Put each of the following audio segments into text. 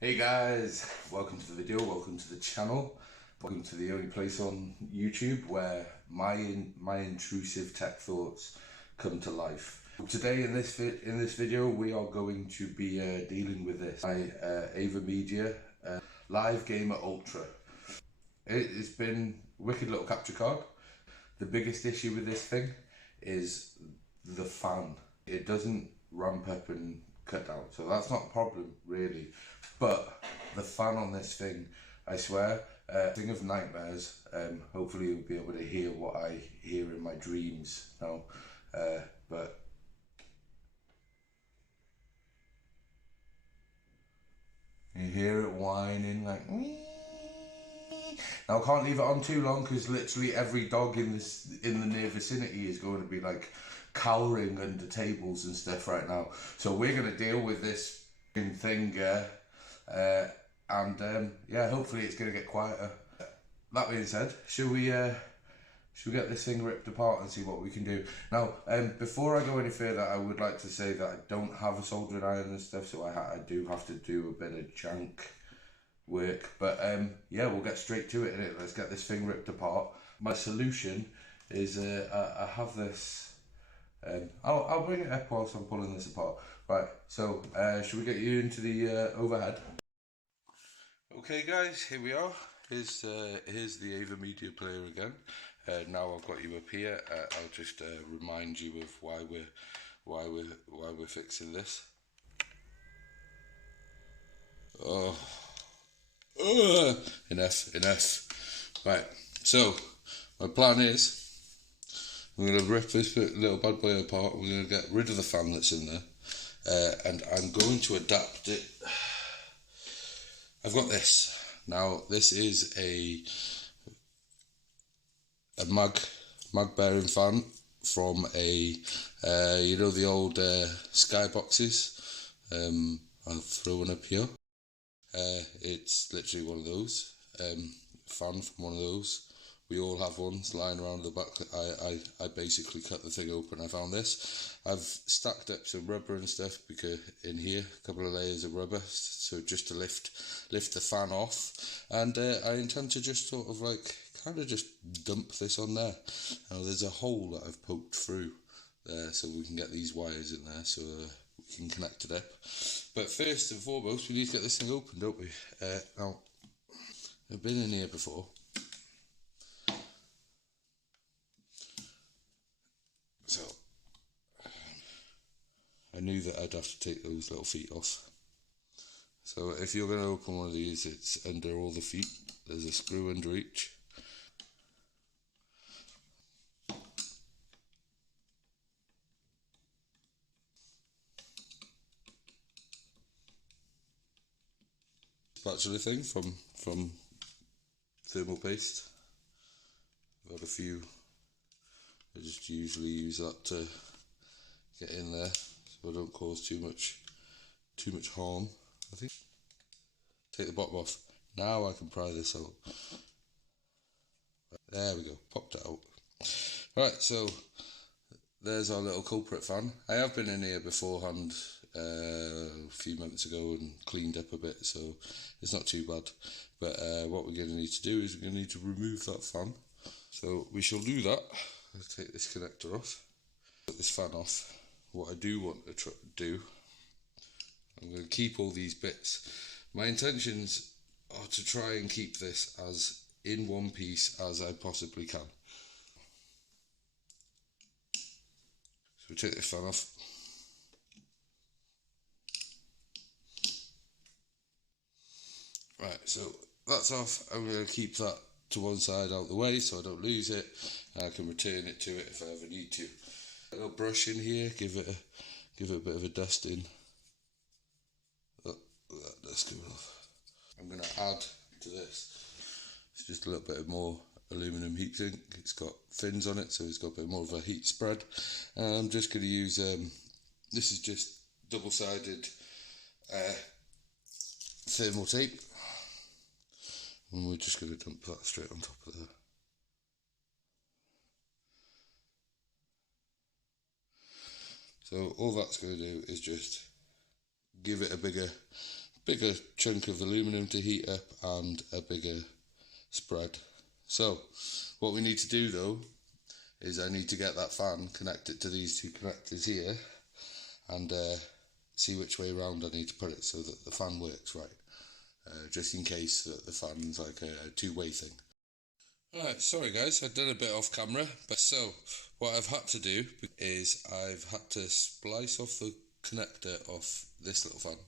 Hey guys, welcome to the video, welcome to the channel, welcome to the only place on YouTube where my intrusive tech thoughts come to life. Today in this video we are going to be dealing with this AverMedia Live Gamer Ultra. It's been wicked little capture card. The biggest issue with this thing is the fan. It doesn't ramp up and cut down, so that's not a problem really. But the fan on this thing, I swear, thing of nightmares. Hopefully you'll be able to hear what I hear in my dreams now. But you hear it whining like. Now I can't leave it on too long because literally every dog in the near vicinity is going to be like cowering under tables and stuff right now. So we're going to deal with this thing, and yeah, hopefully it's going to get quieter. That being said, should we get this thing ripped apart and see what we can do? Now, before I go any further, I would like to say that I don't have a soldering iron and stuff, so I do have to do a bit of jank work. But yeah, we'll get straight to it, innit? Let's get this thing ripped apart. My solution is I have this. I'll bring it up whilst I'm pulling this apart. Right, so should we get you into the overhead? Okay guys, here we are. Here's the AverMedia player again. Now I've got you up here. I'll just remind you of why we're fixing this. Oh, enough. Right. So my plan is I'm going to rip this little bad boy apart. We're going to get rid of the fan that's in there, and I'm going to adapt it. I've got this. Now this is a mag bearing fan from a you know, the old skyboxes. I'll throw one up here. It's literally one of those. Fan from one of those. We all have ones lying around the back. I basically cut the thing open. I found this. I've stacked up some rubber and stuff because in here, a couple of layers of rubber, so just to lift the fan off. And I intend to just sort of like kind of just dump this on there. Now there's a hole that I've poked through there, so we can get these wires in there, so we can connect it up. But first and foremost, we need to get this thing open, don't we? Now, I've been in here before. So I knew that I'd have to take those little feet off. So if you're going to open one of these, it's under all the feet. There's a screw under each. Spatula thing from thermal paste. I've got a few. I just usually use that to get in there, so I don't cause too much harm. I think. Take the bottom off. Now I can pry this out. There we go. Popped it out. Right, so there's our little culprit fan. I have been in here beforehand a few months ago and cleaned up a bit, so it's not too bad. But what we're going to need to do is we're going to need to remove that fan. So we shall do that. I'll take this connector off, put this fan off. What I do want to do, I'm going to keep all these bits. My intentions are to try and keep this as in one piece as I possibly can. So we take this fan off. Right, so that's off. I'm going to keep that to one side out the way so I don't lose it. I can return it to it if I ever need to. A little brush in here, give it a bit of a dusting. Oh, that dust coming off. I'm going to add to this. It's just a little bit of more aluminium heat sink. It's got fins on it, so it's got a bit more of a heat spread. And I'm just going to use this is just double-sided thermal tape, and we're just going to dump that straight on top of there. So all that's going to do is just give it a bigger bigger chunk of aluminum to heat up and a bigger spread. So what we need to do though is I need to get that fan, connect it to these two connectors here, and see which way around I need to put it so that the fan works right, just in case that the fan's like a two-way thing. Alright, sorry guys, I've done a bit off camera, but so what I've had to do is I've had to splice off the connector off this little fan,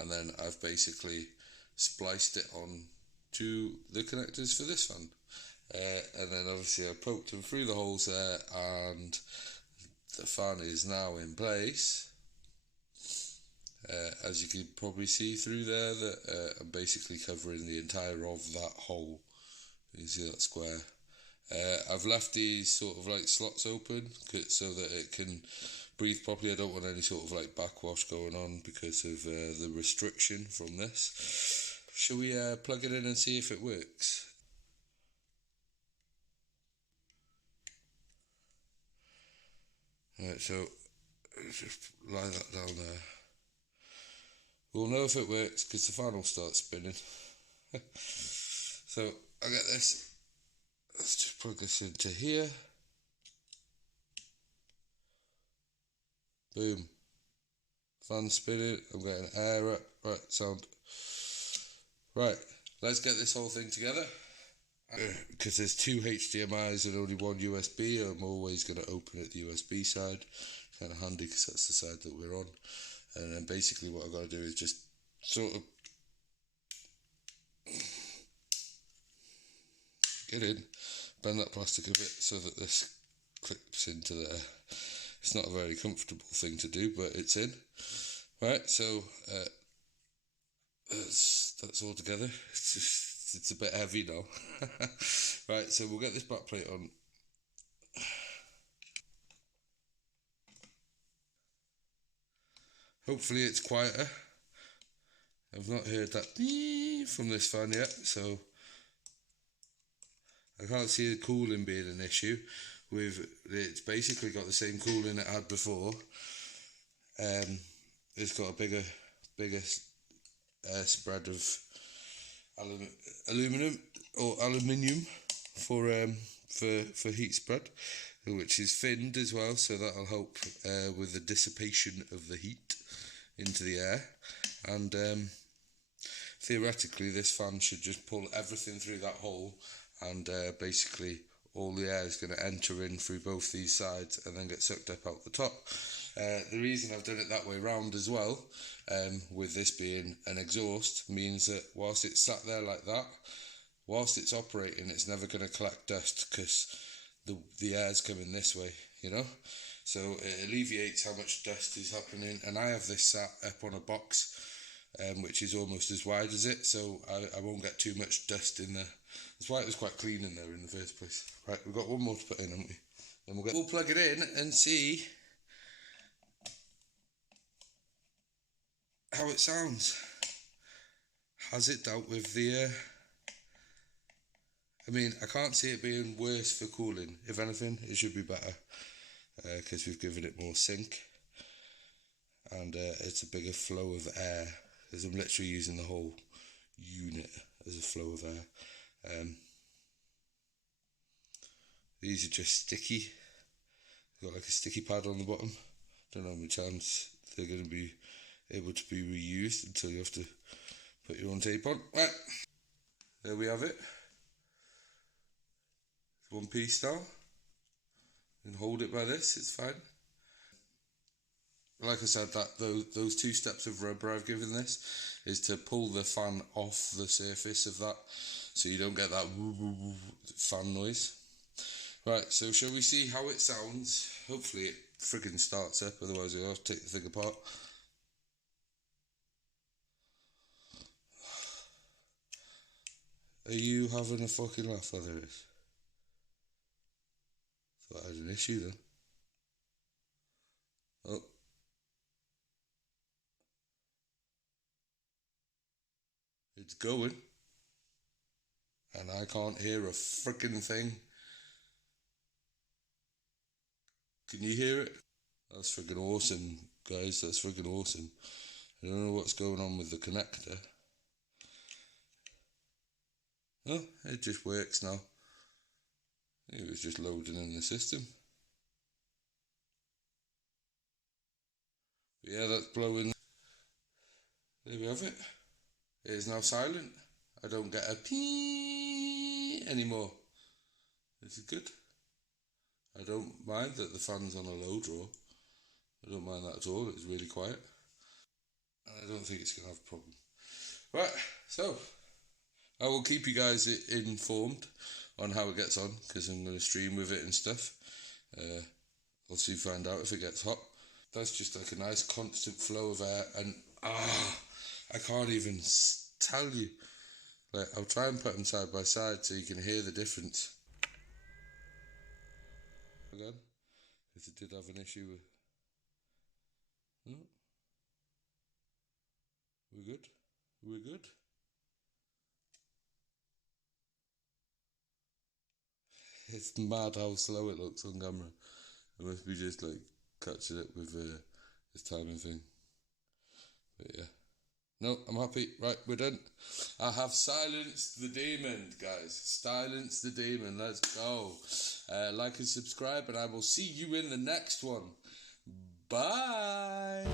and then I've basically spliced it on to the connectors for this fan, and then obviously I poked them through the holes there, and the fan is now in place. As you can probably see through there, that I'm basically covering the entire of that hole. You can see that square. I've left these sort of like slots open so that it can breathe properly. I don't want any sort of like backwash going on because of the restriction from this. Shall we plug it in and see if it works? Right, so just lie that down there. We'll know if it works because the fan will start spinning. So I get this. Let's just plug this into here. Boom. Fan spinning. I'm getting air up. Right, sound. Right, let's get this whole thing together. Because there's two HDMIs and only one USB, I'm always going to open at the USB side. It's kind of handy because that's the side that we're on. And then basically what I've got to do is just sort of get in, bend that plastic a bit so that this clips into there. It's not a very comfortable thing to do, but it's in. Right, so that's all together. It's a bit heavy now. Right, so we'll get this back plate on. Hopefully it's quieter. I've not heard that beep from this fan yet, so I can't see the cooling being an issue. It's basically got the same cooling it had before. It's got a bigger spread of aluminium for heat spread, which is finned as well, so that'll help with the dissipation of the heat into the air. And theoretically this fan should just pull everything through that hole, and basically all the air is going to enter in through both these sides and then get sucked up out the top. The reason I've done it that way round as well, with this being an exhaust, means that whilst it's sat there like that, whilst it's operating, it's never going to collect dust because the air's coming this way, you know. So it alleviates how much dust is happening. And I have this sat up on a box, which is almost as wide as it, so I won't get too much dust in there. That's why it was quite clean in there in the first place. Right, we've got one more to put in, haven't we? Then we'll plug it in and see how it sounds. Has it dealt with the I mean, I can't see it being worse for cooling. If anything, it should be better because we've given it more sink, and it's a bigger flow of air, because I'm literally using the whole unit as a flow of air. These are just sticky. Got like a sticky pad on the bottom. Don't know how much chance they're going to be able to be reused until you have to put your own tape on. Right, there we have it. It's one piece now. You can hold it by this, it's fine. Like I said, those two steps of rubber I've given this is to pull the fan off the surface of that, so you don't get that woo woo woo fan noise. Right, so shall we see how it sounds? Hopefully it friggin' starts up, otherwise I'll have to take the thing apart. Are you having a fucking laugh? Oh, there it is. Thought I had an issue then. Oh. It's going. And I can't hear a frickin' thing. Can you hear it? That's friggin' awesome, guys. That's friggin' awesome. I don't know what's going on with the connector. Oh, it just works now. It was just loading in the system. But yeah, that's blowing. There we have it. It is now silent. I don't get a pee anymore. This is good. I don't mind that the fan's on a low draw. I don't mind that at all. It's really quiet. And I don't think it's going to have a problem. Right, so I will keep you guys informed on how it gets on, because I'm going to stream with it and stuff. I'll soon find out if it gets hot. That's just like a nice constant flow of air, and I can't even tell you. Like, I'll try and put them side by side so you can hear the difference. Again, because it did have an issue with. Oh, we're good. We're good. It's mad how slow it looks on camera. It must be just like catching it with this timing thing. But yeah. No, I'm happy. Right, we're done. I have silenced the demon, guys. Silence the demon. Let's go. Like and subscribe, and I will see you in the next one. Bye.